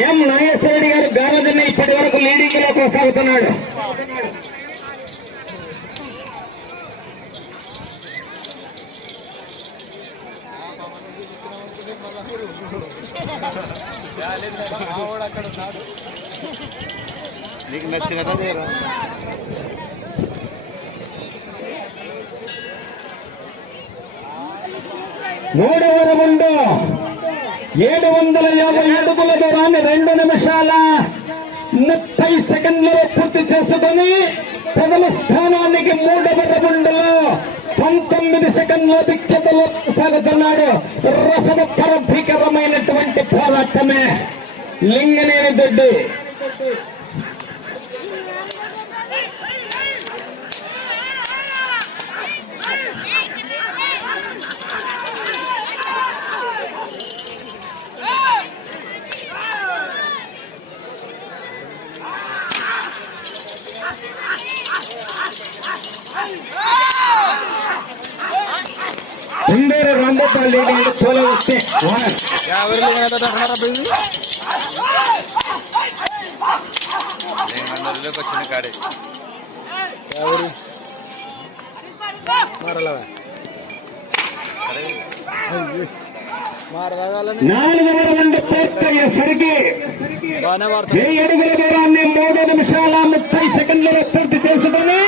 ఎం నాగేశ్వరరెడ్డి గారు గారదిని ఇప్పటి వరకు లీడింగ్లో కొనసాగుతున్నాడు. నీకు నచ్చినట్టు చేయరా? మూడవ రౌండ్. ఏడు వందల యాభై అడుగుల దూరాన్ని రెండు నిమిషాల ముప్పై సెకండ్లలో పూర్తి చేసుకుని ప్రథమ స్థానానికి మూడవ రౌండ్లో పంతొమ్మిది సెకండ్ల దిక్కెతలో సాగుతున్నాడు. రసవత్తర భీకరమైనటువంటి పోరాటమే. లింగనేని దొడ్డి రంగపల్లి గారి తోల వస్తే వచ్చిన కాడే నాలుగవ రౌండ్ పూర్తయ్యేసరికి వెయ్యి అడుగుల దూరాన్ని మూడు నిమిషాల ముప్పై సెకండ్లలో పూర్తి చేసుకుని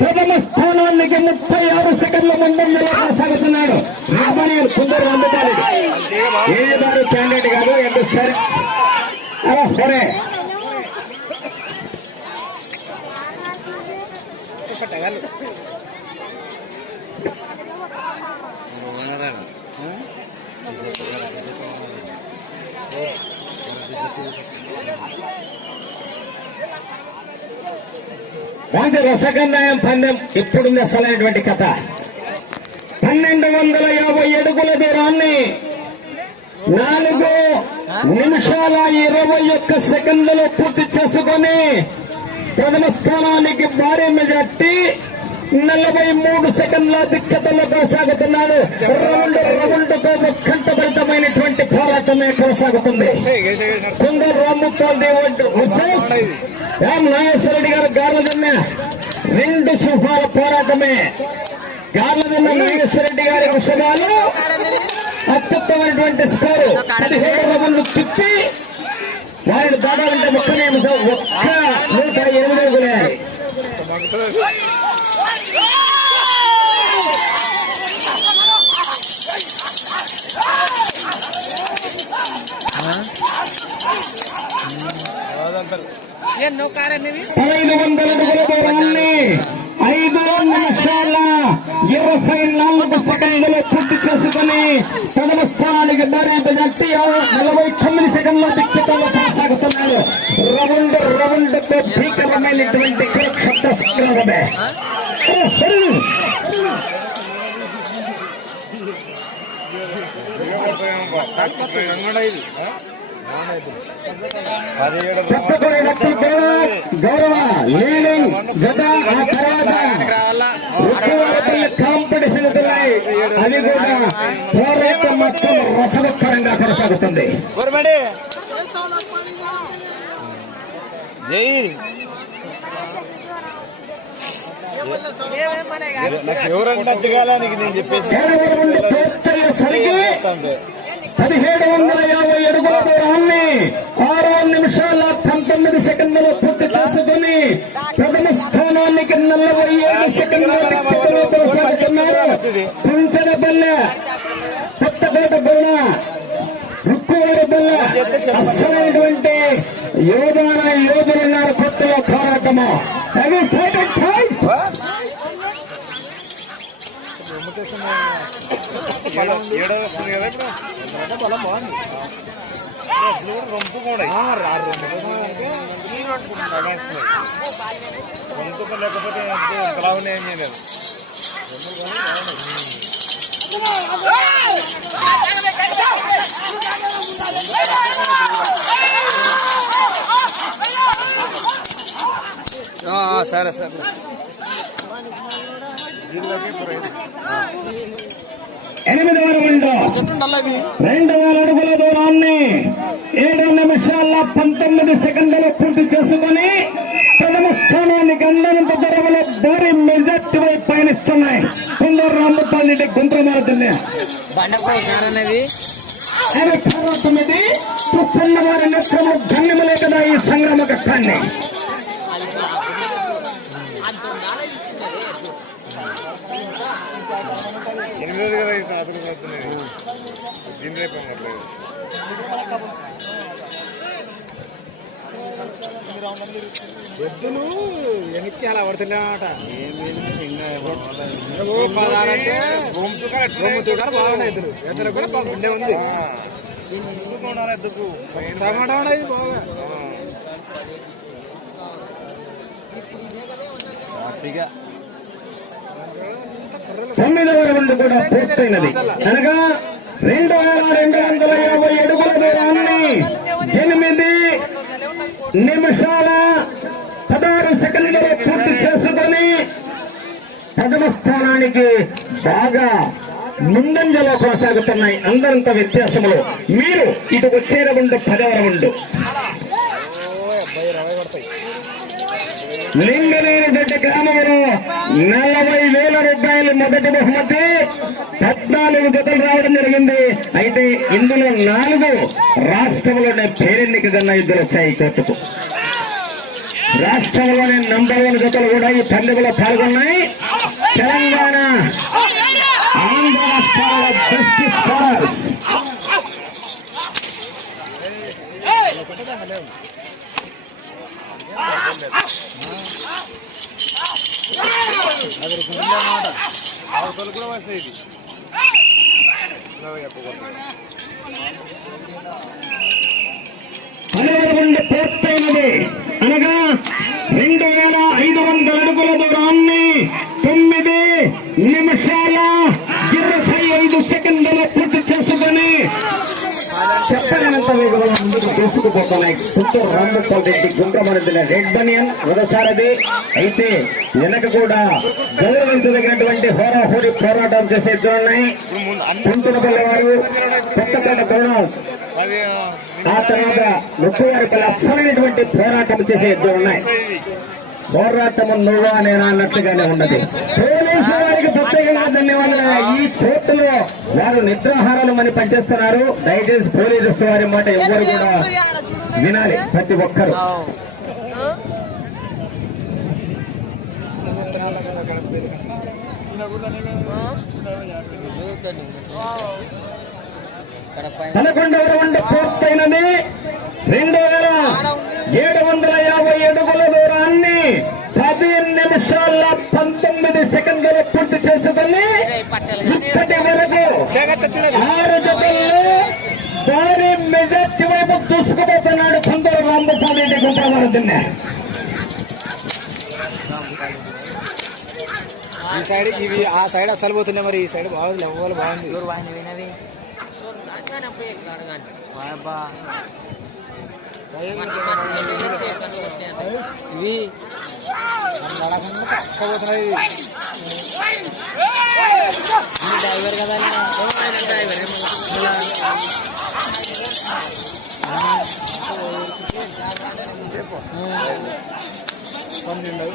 ప్రథమ స్థానానికి ముప్పై ఆరు సెకండ్ల ముందంజలో కొనసాగుతున్నాడు రామాయణ సుందర అందుతాడు. ఏ దారి క్యాండిడేట్ కాదు ఎంత సరే. సరే. Thank you. రాజు రసగన్నాయం పందెం ఇప్పుడు అసలైనటువంటి కథ. పన్నెండు వందల యాభై అడుగుల దూరాన్ని నాలుగు నిమిషాల ఇరవై ఒక్క సెకండ్లలో పూర్తి చేసుకొని ప్రథమ స్థానానికి భారీ మెజార్టీ నలభై మూడు సెకండ్ల దిక్కతలో కొనసాగుతున్నాడు. రౌండ్ రౌండ్తో కంటభరితమైనటువంటి పోరాటమే కొనసాగుతుంది. కొందరు రాముపాల్ దేవంటి రామ్ నాగేశ్వరరెడ్డి గారు గార్లదన్న రెండు సింహాల పోరాటమే. గార్లదన్న నాగేశ్వరరెడ్డి గారి విషయాలు అత్యుత్తమైనటువంటి స్కోరు పదిహేను రౌండ్లు తిప్పి వారిని దాడాలంటే ఒక్క నిమిషం ఒక్క నూట ఎనిమిది అడుగులేయాలి పదహైదు వందల అడుగుల దూరాన్ని ఐదు నిమిషాల ఇరవై నాలుగు సెకండ్లలో పూర్తి చేసుకుని ప్రథమ స్థానానికి మరింత గట్టి నలభై తొమ్మిది సెకండ్ల దిక్కుతలో కొనసాగుతున్నారు రౌండ్ రౌండ్తో భీకరమైనటువంటి కురుక్షేత్ర సంగ్రామమే పదిహేడు గౌరవ లీడింగ్ గత ఆ తర్వాత ఉద్యోగుల కాంపిటీషన్ ఉన్నాయి అది కూడా పోరాటం మొత్తం రసవత్తరంగా కొనసాగుతుంది నాకు ఎవరంటే నచ్చగాల నీకు నేను చెప్పేసి పదిహేడు వందల యాభై అడుగుల దూరాన్ని ఆరు నిమిషాల పంతొమ్మిది సెకండ్లలో పూర్తి చేసుకుని ప్రథమ స్థానానికి నలభై ఏడు సెకండ్ల కొనసాగుతున్నారు. కుంచనపల్లె కొత్తపేట బొమ్మ రుక్కువారి బొల్ల అస్సలైనటువంటి యోధాన యోధులున్నారు కొత్తలో పోరాటము అవి ఏడో బలం బాగుంది రొంపు కూడా రొంపు లేకపోతే ఎంతలా ఉన్నాయని చేయలేదు సరే సరే ఎనిమిదవ రౌండ్. చెప్పండి అల్లది రెండు వేల అడుగుల దూరాన్ని ఏడు నిమిషాల పంతొమ్మిది సెకండ్లు పూర్తి చేసుకుని ప్రథమ స్థానానికి అందనంత ధరలో భారీ మెజార్టీ వైపు పయనిస్తున్నాయి. కొందరు రామపల్లి గుంటూరు మారుతుంది బండపై అనేది ఆయన తొమ్మిది చూస్తున్న వారి నెత్రము ధన్యములే కదా ఈ సంగ్రామ ఘట్టాన్ని రోజులు కదా ఇది అతను పడుతున్నది దీని రేపు అమ్మట్లేదు ఎద్దులు వెనక్కి అలా పడుతున్నాయన్నమాట. పదాలంటే రొమ్ముతుడాలు బాగున్నాయి ఎద్దులు ఎద్దులు కూడా బాగా ఉండే ఉంది. ఉన్నాయి బాగా. తొమ్మిదవ రౌండ్ కూడా పూర్తయినది. అనగా రెండు వేల రెండు వందల యాభై అడుగుల దూరాన్ని ఎనిమిది నిమిషాల పదహారు సెకండ్లలో పూర్తి చేసుకుని ప్రథమ స్థానానికి బాగా ముందంజలో కొనసాగుతున్నాయి అందరంత వ్యత్యాసములు. మీరు ఇటు వచ్చే రౌండ్ పదవ రౌండ్. లింగనేనిగడ్డ గ్రామంలో నలభై వేల రూపాయలు మొదటి బహుమతి పద్నాలుగు జతలు రావడం జరిగింది. అయితే ఇందులో నాలుగు రాష్ట్రంలోనే పేరెన్నిక కన్నా ఇద్దరు వచ్చాయి కోర్టుకు. రాష్ట్రంలోనే నంబర్ వన్ జతలు కూడా ఈ పండుగలో పాల్గొన్నాయి. తెలంగాణ ఆంధ్ర రాష్ట్రాల బెస్ట్ స్కోరర్స్ అవతలు కూడా వస్తాయి ఇది పదకొండు పూర్తయినది అనగా రెండు వేల ఐదు వందల అడుగుల దూరాన్ని తొమ్మిది నిమిషాల ఇరవై ఐదు సెకండ్ల పూర్తి చేసుకొని చెప్పలేనంత వేగంగా ముందుకు దూసుకుపోతున్నాయి పుత్తూరు రామగోపాల్ రెడ్డి గుండ్రమరుదిన రెడ్ బనియన్ మొదసారది అయితే వెనక కూడా గౌరవించదగినటువంటి హోరాహోరీ పోరాటం చేసే ఉన్నాయి కుంటునపల్లి వారు కొత్తపేట కోణం ఆ తర్వాత ముప్పై ముఖ్యవారికి అసలైనటువంటి పోరాటం చేసే ఉన్నాయి పోరాటము నువ్వా నేనా అన్నట్టుగానే ఉన్నది. పోలీసు వారికి ప్రత్యేకంగా ధన్యవాదాలు. ఈ కోర్టులో వారు నిద్రాహారాలు మని పనిచేస్తున్నారు. దయచేసి పోలీసు వారి మాట ఎవరు కూడా వినాలి ప్రతి ఒక్కరు. ఇక్కడ పైన పదకొండవ రౌండ్ పూర్తయినది. రెండు వేల ఏడు వందల యాభై అడుగుల దూరాన్ని నిమిషాల పంతొమ్మిది సెకండ్లు పూర్తి చేసుకుని ఇప్పటి వరకు ఆరు జతల్లో భారీ మెజార్టీ వైపు దూసుకుపోతున్నాడు కొందరు రాంబస్వామి రెడ్డి గుంటమారుతున్నా ఈ సైడ్ ఇవి ఆ సైడ్ అసలు పోతున్నాయి మరి ఈ సైడ్ బాగుంది. లవ్వాలి బాగుంది వినవి. ఇవి డ్రైవర్ కదా డ్రైవర్ కొన్ని ఉండవు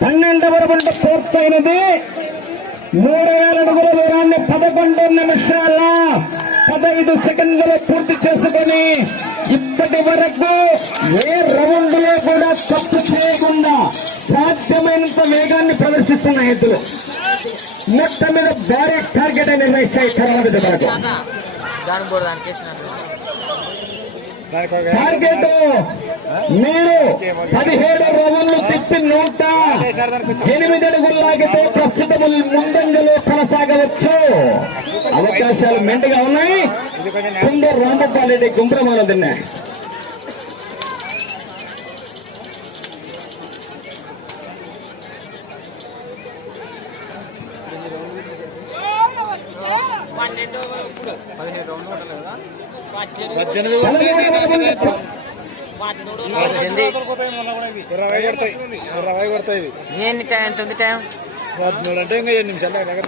పన్నెండవ రౌండ్ పూర్తయినది. మూడు వేల అడుగుల దూరాన్ని పదకొండు నిమిషాల పదహైదు సెకండ్లు పూర్తి చేసుకొని ఇప్పటి వరకు ఏ రౌండ్లో కూడా తప్పు చేయకుండా సాధ్యమైనంత వేగాన్ని ప్రదర్శిస్తున్న ఎద్దులు. మొత్తం మీద భారీ టార్గెట్ నిర్వహిస్తాయి తర్వాత వరకు దాని కూడా దానికి వేసినట్టు దానికి ఒక టార్గెట్ మీరు పదిహేడు రోజులు తిప్పి నూట ఎనిమిది అడుగులాగితే ప్రస్తుతం ముందంజలో కొనసాగవచ్చు. అవకాశాలు మెండుగా ఉన్నాయి. ఇది కొంచెం కుందూరు రామగోపాల్ రెడ్డి గుండ్రమాన పద్దెనిమిది ఇరవై కొడతాయి. ఇరవై కొడతాయి టైం ఎంత ఉంది టైం? పదమూడు అంటే ఇంకా ఏడు నిమిషాలు దగ్గర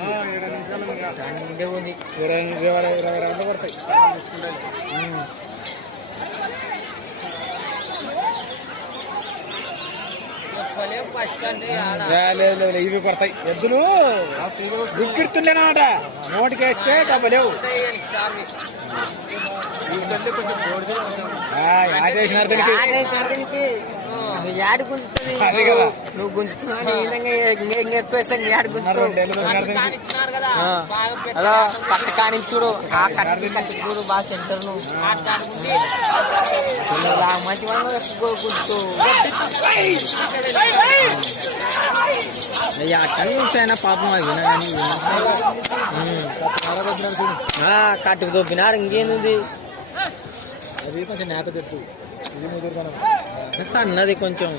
ఇరవై ఇరవై లేదు లేదు ఇవి పడతాయి ఎద్దులు గుప్పిడుతుండేనమాట నోటికి వేస్తే డబ్బలేవు. యాడ్ గుంజుతుంది అదే కదా. నువ్వు గుంజుతున్నావు యాడ్ గుంజుతావు. అలా కట్ట కానించుడు ఆ. కట్టి కట్టి చూడు. బాగా సెంటర్ నువ్వు. మంచి గుంజుతూ అక్కడి పాపం అవి కట్టుకు దొబ్బినారు ఇంకేంది కొంచెం నేత ఇది ముదురుకోవడం సన్నది కొంచెం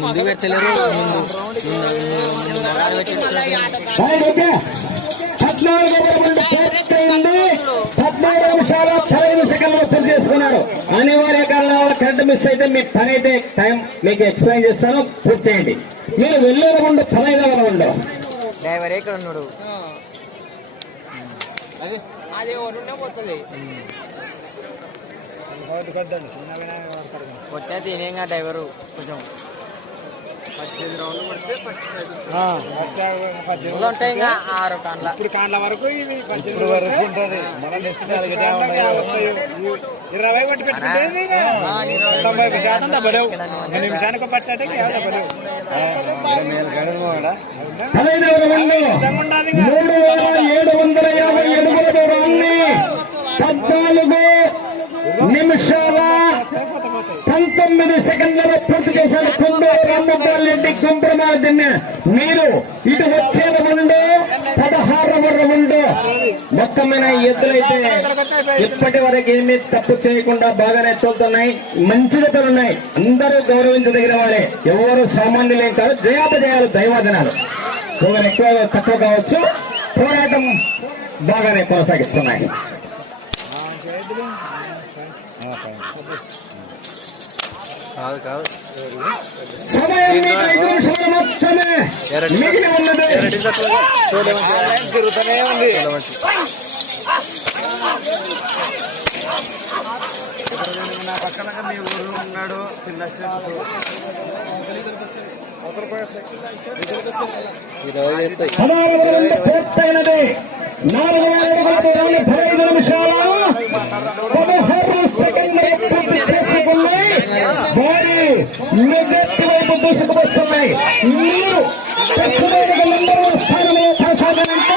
ముందు పెట్టలేరు ముందు పద్నాలుగు నిమిషాల పదహైదు సెకండ్లు పూర్తి చేసుకున్నారు అనివార్య కారణాల కరెంట్ మిస్ అయితే మీ పని అయితే టైం మీకు ఎక్స్ప్లెయిన్ చేస్తాను. పూర్తి చేయండి. మీరు వెళ్ళే రౌండ్ పదహైదవ రౌండ్. డ్రైవర్ ఎక్కడ ఉన్నాడు? అదే పోతుంది. కద్దండి చిన్న వినాయక వాడతారు కదా. కొట్టే తినేగా డ్రైవరు? కొంచెం ఇప్పుడు కాండ్ల వరకు ఇది పద్దెనిమిది వరకు ఉంటుంది. మళ్ళీ నెక్స్ట్ ఇరవై ఒకటి పెట్టుకుంటే తొంభై శాతం దెబ్బలేవు నిమిషానికి దెబ్బలేవు మూడు వేల ఏడు వందల యాభై దూరాన్ని పద్నాలుగు పంతొమ్మిది సెకండ్లలో పూర్తి చేశారు. కొండూరు రామ్మోహన్ రెడ్డి గుండ్రమాదిన్న మీరు ఇటు వచ్చే రౌండ్ పదహారవ రౌండ్. మొత్తమైన ఎద్దులైతే ఇప్పటి వరకు ఏమీ తప్పు చేయకుండా బాగానే తోలుతున్నాయి. మంచి జతలు ఉన్నాయి. అందరూ గౌరవించదగిన వారే. ఎవరు సామాన్యులేం కాదు జయాపజయాలు దైవాదనాలు ఒకరు ఎక్కువ తక్కువ కావచ్చు పోరాటం బాగానే కొనసాగిస్తున్నాయి. సమయం మీకు ఐదు నిమిషాలు మాత్రమే. మిగిలి ఉన్నది. తిరుగుతూనే ఉంది. నా పక్కన మీ ఊరు ఉన్నాడు రౌండ్ పూర్తయినది. నాలుగు వేల నిమిషాల. వారి వైపు దూసుకువస్తున్నాయి మీరు ప్రస్తుతానికి నంబర్ వన్ స్థానంలో కొనసాగాలంటే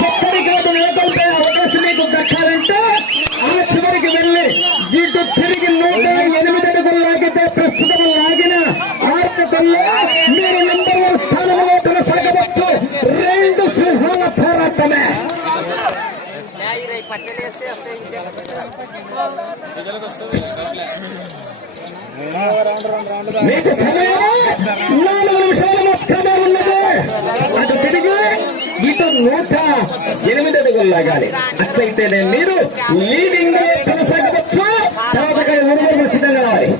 చక్కటి కాదు లేకుంటే అవకాశం మీకు దక్కాలంటే ఆ చివరికి వెళ్ళి ఇటు తిరిగి నూట ఎనిమిది అడుగులు లాగితే ప్రస్తుతం లాగిన ఆర్థికల్లో మీరు నంబర్ వన్ స్థానంలో కొనసాగవచ్చు. రెండు సింహాల పోరాటమే. మీకు సమయం నాలుగు నిమిషాలు మాత్రమే ఉన్నది. అటు తిరిగి ఇటు నూట ఎనిమిది అడుగులు లాగాలి. అట్లయితేనే మీరు లీడింగ్ కొనసాగవచ్చు. తర్వాత ఊరు సిద్ధంగా రావాలి.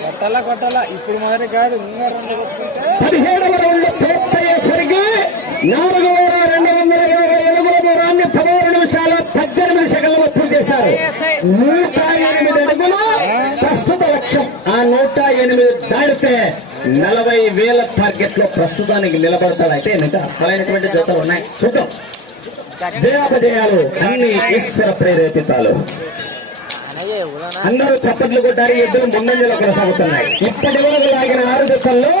కొట్టాలా కొట్టాలా. ఇప్పుడు మొదటి కాదు పదిహేడవ రౌండ్ పూర్తయ్యేసరికి నాలుగు వేల రెండు వందల ఇరవై ఎనిమిది దూరాన్ని పదహారు నిమిషాల పద్దెనిమిది సెకండ్లు పూర్తి చేశారు. నూట ఎనిమిది అడుగులు ప్రస్తుత లక్ష్యం. ఆ నూట ఎనిమిది దాటితే నలభై వేల టార్గెట్లో ప్రస్తుతానికి నిలబడతాడైతే ఇంకా అసలైనటువంటి జతలు ఉన్నాయి. చూద్దాం. జయాపజయాలు అన్ని ఈశ్వర ప్రేరేపితాలు. అందరూ చప్పట్లు కొట్టారు ఇద్దరు ముందంజలో కొనసాగుతున్నాయి. ఇప్పటి వరకు లాగిన ఆరు దశల్లో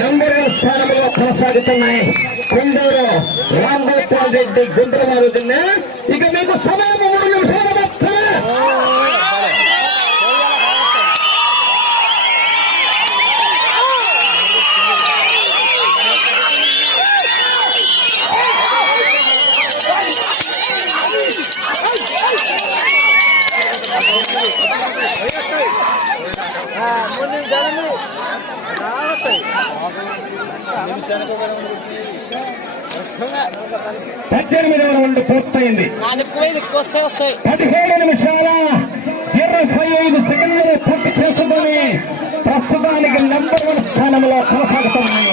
నంబర్ స్థానంలో కొనసాగుతున్నాయి. రామ్ గోపాల్ రెడ్డి గుంటూరు మారుతున్న ఇక మీకు సమయం పద్దెనిమిది రౌండ్లు పూర్తయింది. పదిహేడు నిమిషాల ఇరవై ఐదు సెకండ్లు పూర్తి చేసుకుని ప్రస్తుతానికి నెంబర్ వన్ స్థానంలో కొనసాగుతున్నాయి.